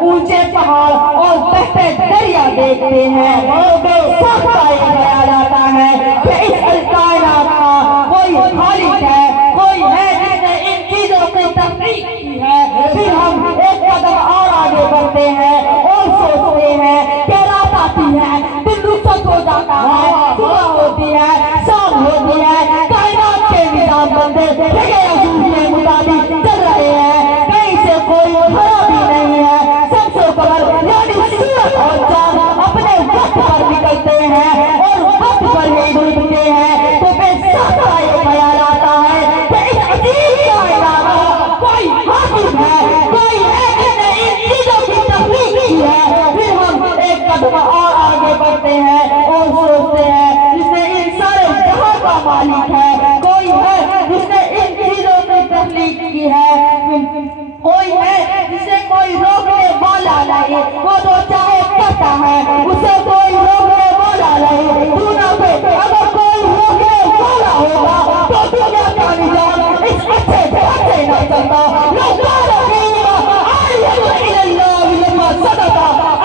اونچے پہاڑ اور بہتے دریا دیکھتے ہیں تو سب کا یہ خیال آتا ہے کہ اس کائنات کا کوئی خالق ہے، کوئی ہے جس نے ان چیزوں کی تخلیق کی ہے۔ پھر ہم ایک قدم اور آگے بڑھتے ہیں اور سوچتے ہیں کہ رات آتی ہے، دن رخصت ہو جاتا ہے، صبح ہوتی ہے، شام ہوتی ہے، کائنات کے نظام بندے جگہ اصول کے مطابق چل رہے ہیں، کہیں سے کوئی کھڑا بھی نہیں ہے۔ سب سے قمر یعنی سورج اور چاند اپنے وقت پر نکلتے ہیں اور وقت پر ہی ڈوبتے ہیں، تو بے شک یہ خیال آتا ہے کہ اس عجیب کائنات کا کوئی حاکم ہے، کوئی ہے جس نے ان چیزوں کی تخلیق کی ہے۔ پھر ہم ایک قدم اور آگے بڑھتے ہیں اور سوچتے ہیں جس نے ان سارے جہاں کا مالک ہے، کوئی ہے جس نے ان چیزوں کی تخلیق کی ہے، کوئی ہے جسے کوئی روکنے والا نہیں، وہ جو چاہے کرتا ہے، اسے کوئی روکنے والا نہیں۔ دنیا پہ اگر کوئی روکنے والا ہوگا تو دنیا کا نظام اس اچھے سے نہ چلتا۔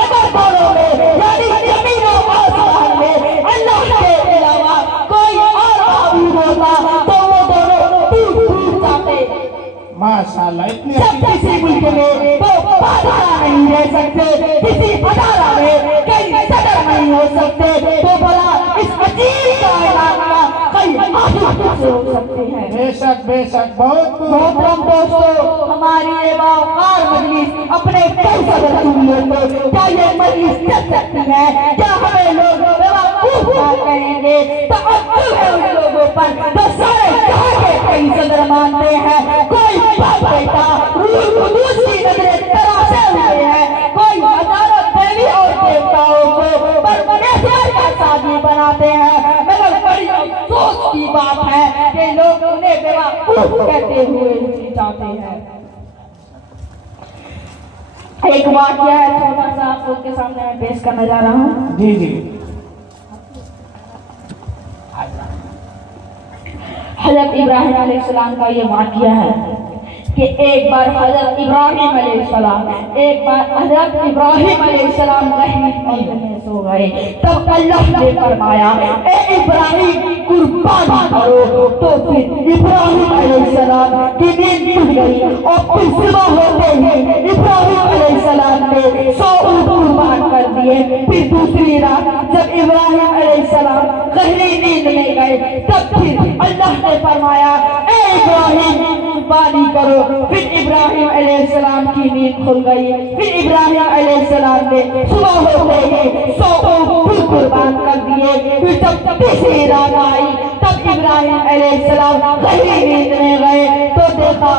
اگر دونوں میں یعنی زمین و آسمان میں اللہ کے علاوہ کوئی اور معبود ہوتا تو وہ دونوں ٹوٹ جاتے۔ ماشاءاللہ اتنی جب کسی ملک میں تو بادشاہ نہیں رہ سکتے، کسی ادارہ میں کئی صدر نہیں ہو سکتے، تو بھلا اس عجیب کائنات کا کئی حاکم کیسے ہو سکتے ہیں؟ بے شک بہت محترم دوستو، ہماری یہ باوقار مجلس اپنے کئی صدر چن لیتے، کیا یہ مجلس چل سکتی ہے؟ کیا ہمیں لوگ بیوقوف نہ کہیں گے؟ تعجب ہے ان لوگوں پر جو سارے جہاں کے کئی صدر مانتے ہیں، کوئی باپ بیٹا روح قدوس کی نظریں تراشے ہوئے ہیں، کوئی ہزاروں دیوی اور دیوتاؤں کو پرمیشور کا سازی بناتے ہیں، مگر بڑی افسوس کی بات ہے کہ لوگ انہیں بیوقوف کہتے ہوئے جاتے ہیں۔ ایک واقعہ ہے چھوٹا سا آپ لوگ کے سامنے میں پیش کرنے جا رہا ہوں۔ جی حضرت ابراہیم علیہ السلام کا یہ واقعہ ہے کہ ایک بار حضرت ابراہیم علیہ السلام گہری نیند میں سو گئے، تب اللہ نے فرمایا اے ابراہیم قربانی کرو، تو پھر ابراہیم علیہ السلام کی نیند ٹوٹ گئی اور پھر صبح ہوتے ہی ابراہیم علیہ السلام نے 100 اونٹ قربان کر دیے۔ پھر دوسری رات جب ابراہیم علیہ السلام گہری نیند میں گئے، تب پھر اللہ نے فرمایا اے ابراہیم قربانی کرو، پھر ابراہیم علیہ السلام کی نیند کھل گئی۔ پھر ابراہیم علیہ السلام نے صبح ہوتے ہی 100 اونٹ پھر قربان کر دیے۔ پھر جب تیسری رات آئی تب ابراہیم علیہ السلام گہری نیند میں گئے تو دیکھا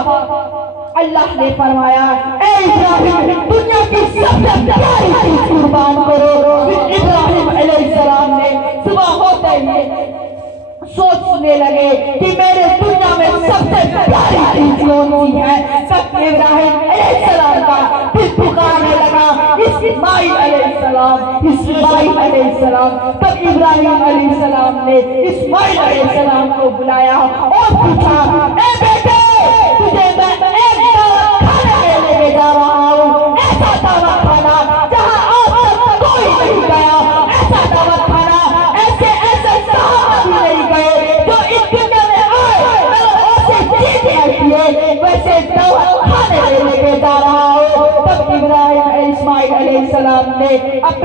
اللہ نے فرمایا اے ابراہیم دنیا کی سب سے پیاری چیز قربان کرو۔ پھر ابراہیم علیہ السلام نے صبح ہوتے ہی سوچنے لگے کہ میرے دنیا میں سب سے پیاری چیز کون سی ہے۔ تب ابراہیم علیہ السلام کا پھر پکارنے لگا اسماعیل علیہ السلام، اسماعیل علیہ السلام۔ تب ابراہیم علیہ السلام نے اسماعیل علیہ السلام کو بلایا اور پوچھا اے بیٹے تجھے میں ایک دعوت کھانے کے لیے جا رہا ہوں، ایسا دعوت کھانا جہاں آج تک کوئی نہیں گیا، ایسا دعوت کھانا ایسے صحابہ بھی نہیں گئے جو اس دنیا میں آئے، مگر ایسے چیزیں کیے ویسے دعوت کھانے کے لیے جا رہا ہوں۔ تب ابراہیم اسماعیل علیہ السلام نے اپنے